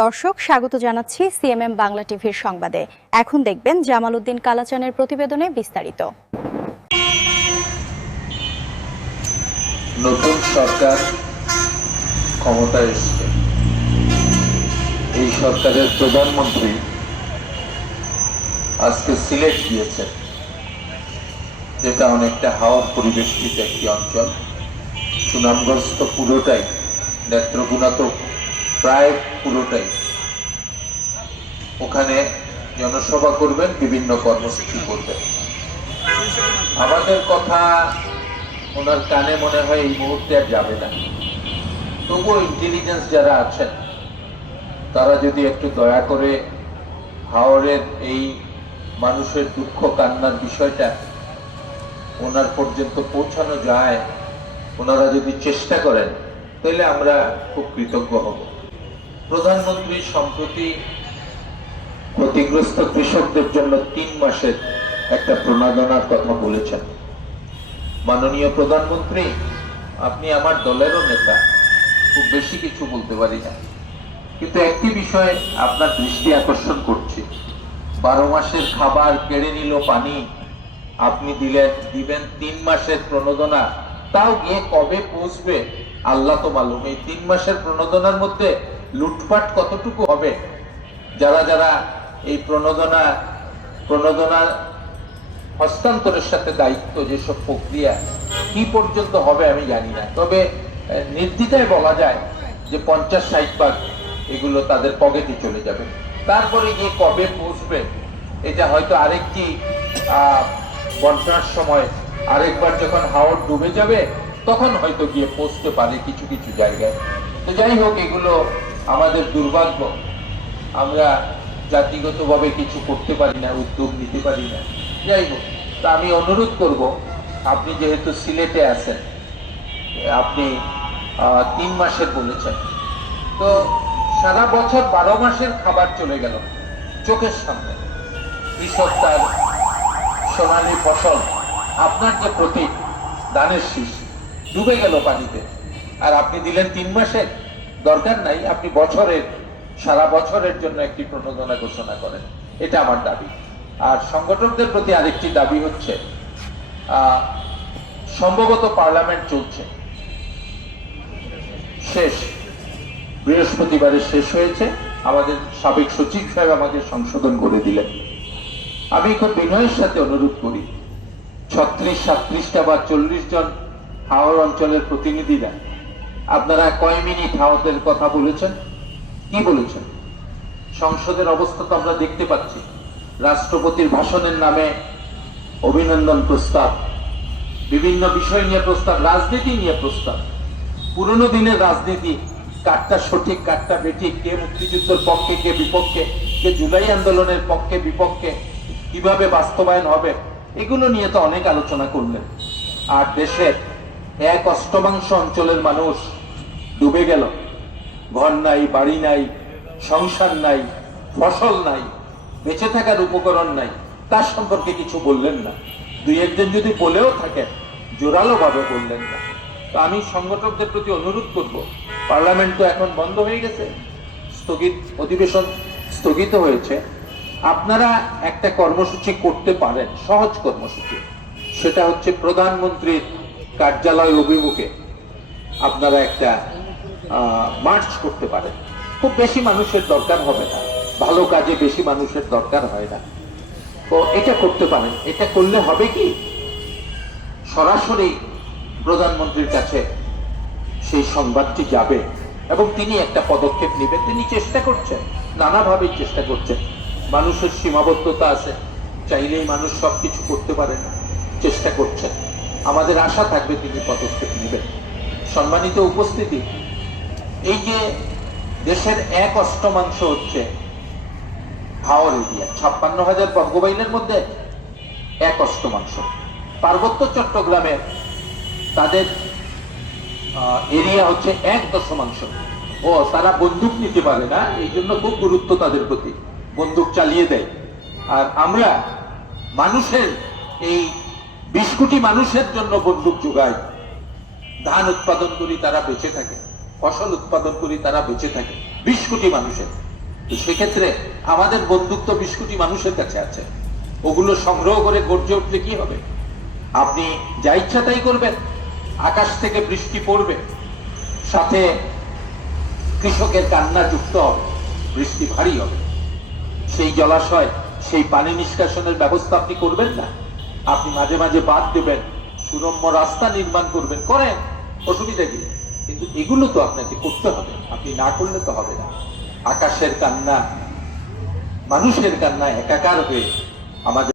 দর্শক স্বাগত জানাচ্ছি সিএমএম বাংলা টিভির সংবাদে। এখন দেখবেন জামাল উদ্দিন কালাচানের প্রতিবেদনে বিস্তারিত। নতুন সরকার ক্ষমতায় এসেছে। এই সরকারের প্রধানমন্ত্রী আজকে সিলেট গিয়েছেন, যেটা অনেকটা হাওর পরিবেষ্টিত একটি অঞ্চল। সুনামগঞ্জ তো পুরোটাই, নেত্রকোনা তো প্রায় পুরোটাই। ওখানে জনসভা করবেন, বিভিন্ন কর্মসূচি করবেন। আমাদের কথা ওনার কানে মনে হয় এই মুহূর্তে আর যাবে না। তবুও ইন্টেলিজেন্স যারা আছেন তারা যদি একটু দয়া করে হাওরের এই মানুষের দুঃখ কান্নার বিষয়টা ওনার পর্যন্ত পৌঁছানো যায়, ওনারা যদি চেষ্টা করেন, তাহলে আমরা খুব কৃতজ্ঞ হব। প্রধানমন্ত্রী সম্প্রতি ক্ষতিগ্রস্ত কৃষকদের জন্য 3 মাসের একটা প্রণোদনার কথা বলেছেন। মাননীয় প্রধানমন্ত্রী, আপনি আমার দলেরও নেতা, খুব বেশি কিছু বলতে পারি না, কিন্তু একটি বিষয়ে আপনার দৃষ্টি আকর্ষণ করছি। 12 মাসের খাবার কেড়ে নিল পানি, আপনি দিবেন 3 মাসের প্রণোদনা। তাও গিয়ে কবে পৌঁছবে আল্লাহ তো মালুম। এই 3 মাসের প্রণোদনার মধ্যে লুটপাট কতটুকু হবে? যারা যারা এই প্রণোদনা হস্তান্তরের সাথে দায়িত্ব, যেসব প্রক্রিয়া কি পর্যন্ত হবে আমি জানি না, তবে নির্দ্বিধায় বলা যায় যে 50-60 ভাগ এগুলো তাদের পকেটে চলে যাবে। তারপরে গিয়ে কবে পৌঁছবে, এটা হয়তো আরেকটি বন্যার সময় আরেকবার যখন হাওর ডুবে যাবে তখন হয়তো গিয়ে পৌঁছতে পারে কিছু কিছু জায়গায়। তো যাই হোক, এগুলো আমাদের দুর্ভাগ্য। আমরা জাতিগতভাবে কিছু করতে পারি না, উদ্যোগ নিতে পারি না। যাই হোক, তা আমি অনুরোধ করব, আপনি যেহেতু সিলেটে আছেন, আপনি 3 মাসের বলেছেন, তো সারা বছর 12 মাসের খাবার চলে গেল চোখের সামনে। কৃষক তার সোনালী ফসল, আপনার যে প্রতীক ধানের শীষ, ডুবে গেল পানিতে, আর আপনি দিলেন 3 মাসের। দরকার নাই, আপনি সারা বছরের জন্য একটি প্রণোদনা ঘোষণা করেন। এটা আমার দাবি। আর সংগঠকদের প্রতি আরেকটি দাবি হচ্ছে, সম্ভবত পার্লামেন্ট চলছে, শেষ বৃহস্পতিবারে শেষ হয়েছে। আমাদের সাবেক সচিব সাহেব আমাকে সংশোধন করে দিলেন। আমি খুব বিনয়ের সাথে অনুরোধ করি, 36-37টা বা 40 জন হাওর অঞ্চলের প্রতিনিধিরা, আপনারা কয় মিনিট হাওরের কথা বলেছেন? কি বলেছেন? সংসদের অবস্থা তো আমরা দেখতে পাচ্ছি। রাষ্ট্রপতির ভাষণের নামে অভিনন্দন প্রস্তাব, বিভিন্ন বিষয় নিয়ে প্রস্তাব, রাজনীতি নিয়ে প্রস্তাব, পুরনো দিনের রাজনীতি, কারটা সঠিক কারটা বেঠিক, কে মুক্তিযুদ্ধের পক্ষে কে বিপক্ষে, কে জুলাই আন্দোলনের পক্ষে বিপক্ষে, কিভাবে বাস্তবায়ন হবে, এগুলো নিয়ে তো অনেক আলোচনা করলেন। আর দেশের 1/8 অঞ্চলের মানুষ ডুবে গেল। ঘর নাই, বাড়ি নাই, সংসার নাই, ফসল নাই, বেঁচে থাকার উপকরণ নাই, তার সম্পর্কে কিছু বললেন না। 2-1 জন যদি বলেও থাকেন, জোরালো ভাবে বললেন না। তো আমি সংগঠকদের প্রতি অনুরোধ করব, পার্লামেন্ট তো এখন বন্ধ হয়ে গেছে, অধিবেশন স্থগিত হয়েছে, আপনারা একটা কর্মসূচি করতে পারেন, সহজ কর্মসূচি। সেটা হচ্ছে প্রধানমন্ত্রীর কার্যালয় অভিমুখে আপনারা একটা মার্চ করতে পারেন। খুব বেশি মানুষের দরকার হবে না, ভালো কাজে বেশি মানুষের দরকার হয় না। তো এটা করতে পারেন। এটা করলে হবে কি, সরাসরি প্রধানমন্ত্রীর কাছে সেই সংবাদটি যাবে এবং তিনি একটা পদক্ষেপ নেবেন। তিনি চেষ্টা করছেন, নানাভাবেই চেষ্টা করছেন। মানুষের সীমাবদ্ধতা আছে, চাইলেই মানুষ সবকিছু করতে পারে না, চেষ্টা করছেন। আমাদের আশা থাকবে তিনি পদক্ষেপ নেবেন। সম্মানিত উপস্থিতি, এই যে দেশের 1/8 হচ্ছে হাওর এরিয়া, 56,000 বর্গমাইলের মধ্যে 1/8। পার্বত্য চট্টগ্রামের তাদের এরিয়া হচ্ছে 1/10। তারা বন্দুক নিতে পারে না, এই জন্য খুব গুরুত্ব তাদের প্রতি, বন্দুক চালিয়ে দেয়। আর আমরা মানুষের এই 20 কোটি মানুষের জন্য বন্দুক যোগাই, ধান উৎপাদন করি তারা বেঁচে থাকে, ফসল উৎপাদন করি তারা বেঁচে থাকে, 20 কোটি মানুষের। তো সেক্ষেত্রে আমাদের বন্দুক তো 20 কোটি মানুষের কাছে আছে, ওগুলো সংগ্রহ করে গর্জে উঠলে কি হবে? আপনি যা ইচ্ছা তাই করবেন, আকাশ থেকে বৃষ্টি পড়বে, সাথে কৃষকের কান্না যুক্ত হবে, বৃষ্টি ভারী হবে, সেই জলাশয় সেই পানি নিষ্কাশনের ব্যবস্থা আপনি করবেন না? আপনি মাঝে মাঝে বাঁধ দেবেন, সুরম্য রাস্তা নির্মাণ করবেন, করেন, অসুবিধা কি? কিন্তু এগুলো তো আপনাকে করতে হবে, আপনি না করলে তো হবে না। আকাশের কান্না, মানুষের কান্না একাকার হয়ে আমাদের